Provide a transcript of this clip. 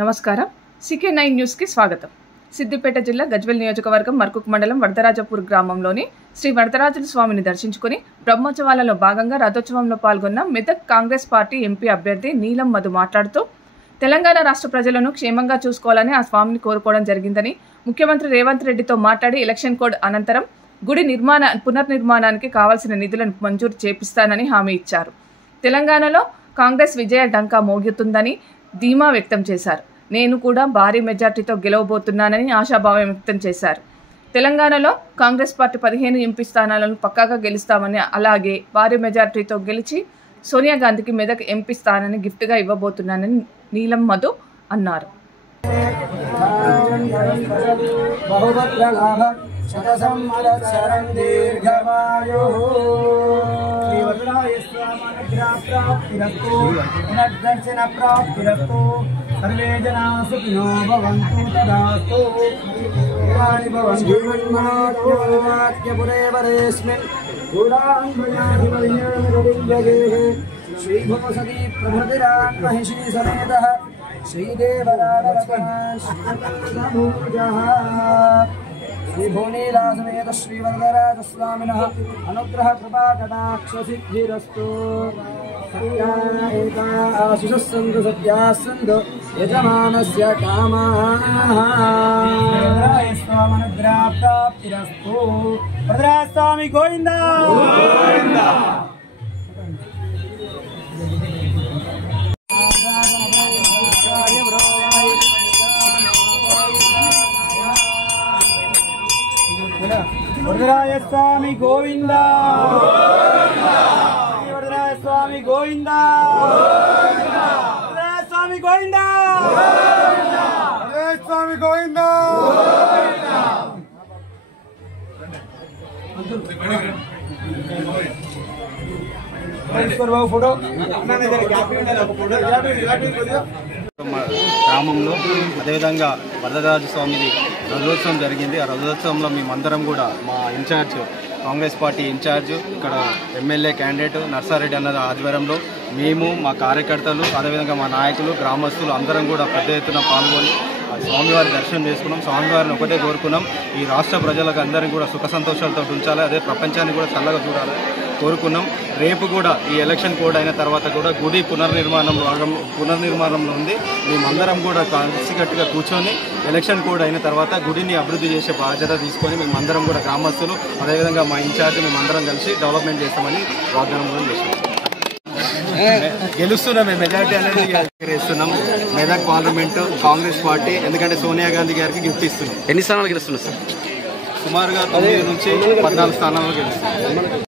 నమస్కారం. CK9 న్యూస్కి స్వాగతం. సిద్దిపేట జిల్లా గజ్వేల్ నియోజకవర్గం మర్కుక్ మండలం వరదరాజపూర్ గ్రామంలోని శ్రీ వరదరాజుల స్వామిని దర్శించుకుని బ్రహ్మోత్సవాలలో భాగంగా రథోత్సవంలో పాల్గొన్న మెదక్ కాంగ్రెస్ పార్టీ ఎంపీ అభ్యర్థి నీలం మధు మాట్లాడుతూ తెలంగాణ రాష్ట్ర ప్రజలను క్షేమంగా చూసుకోవాలని ఆ స్వామిని కోరుకోవడం జరిగిందని, ముఖ్యమంత్రి రేవంత్ రెడ్డితో మాట్లాడి ఎలక్షన్ కోడ్ అనంతరం గుడి పునర్నిర్మాణానికి కావాల్సిన నిధులను మంజూరు చేపిస్తానని హామీ ఇచ్చారు. తెలంగాణలో కాంగ్రెస్ విజయ డంకా మోగుతుందని ధీమా వ్యక్తం చేశారు. నేను కూడా భారీ మెజార్టీతో గెలవబోతున్నానని ఆశాభావం వ్యక్తం చేశారు. తెలంగాణలో కాంగ్రెస్ పార్టీ 15 ఎంపీ స్థానాలను పక్కాగా గెలుస్తామని, అలాగే భారీ మెజార్టీతో గెలిచి సోనియా గాంధీకి మెదక్ ఎంపీ స్థానాన్ని గిఫ్ట్గా ఇవ్వబోతున్నానని నీలం మధు అన్నారు. सर्वे जना सुखिनो भवन्तु तदास्तु यानि भवन्तु जीवन्मनोज्ञपुरे वरेस्मिन् गूढान्वयाधिपरिणयगतिर्जगेः श्रीभूसती प्रभृतिरान् महिषी समेतः श्रीदेवराडरकनाश्रीभूजः श्रीभुवनीला समेत श्रीवरदराजस्वामिनः अनुग्रह कृपा कटाक्षसिद्धिरस्तु. आशिषस्सन्तु सत्यास्सन्तु यजमानस्य कामाः. स्वामनुग्रहप्राप्तिरस्तु. वरदराजस्वामी गोविन्दा गोविन्दा. वरदराजस्वामी गोविन्दा स्वामी गोविंदा स्वामी गोविंदा स्वामी गोविंदा. फोटो గ్రామంలో అదేవిధంగా వరదరాజ స్వామిది రథోత్సవం జరిగింది. ఆ రథోత్సవంలో మేమందరం కూడా మా ఇన్ఛార్జ్ కాంగ్రెస్ పార్టీ ఇన్ఛార్జ్ ఇక్కడ ఎమ్మెల్యే క్యాండిడేట్ నర్సారెడ్డి అన్న ఆధ్వర్యంలో మేము, మా కార్యకర్తలు, అదేవిధంగా మా నాయకులు, గ్రామస్తులు అందరం కూడా పెద్ద ఎత్తున పాల్గొని స్వామివారి దర్శనం చేసుకున్నాం. స్వామివారిని ఒకటే కోరుకున్నాం, ఈ రాష్ట్ర ప్రజలకు అందరికీ కూడా సుఖ సంతోషాలతో ఉంచాలి, అదే ప్రపంచాన్ని కూడా చల్లగా చూడాలి కోరుకున్నాం. రేపు కూడా ఈ ఎలక్షన్ కోడ్ అయిన తర్వాత కూడా గుడి పునర్నిర్మాణంలో ఉంది. మేమందరం కూడా కలిసికట్టుగా కూర్చొని ఎలక్షన్ కోడ్ అయిన తర్వాత గుడిని అభివృద్ధి చేసే బాధ్యత తీసుకొని మేమందరం కూడా గ్రామస్తులు, అదేవిధంగా మా ఇన్ఛార్జ్ మేమందరం కలిసి డెవలప్మెంట్ చేస్తామని వాగ్దానం కూడా చేస్తున్నాం. గెలుస్తున్నాం, మెజార్టీ అనేది ఇస్తున్నాం. మెదక్ పార్లమెంటు కాంగ్రెస్ పార్టీ, ఎందుకంటే సోనియా గాంధీ గారికి గిఫ్ట్ ఇస్తున్నాం. ఎన్ని స్థానాలు గెలుస్తున్నారు సార్? సుమారుగా 9 నుంచి 14 స్థానాలు గెలుస్తున్నాం.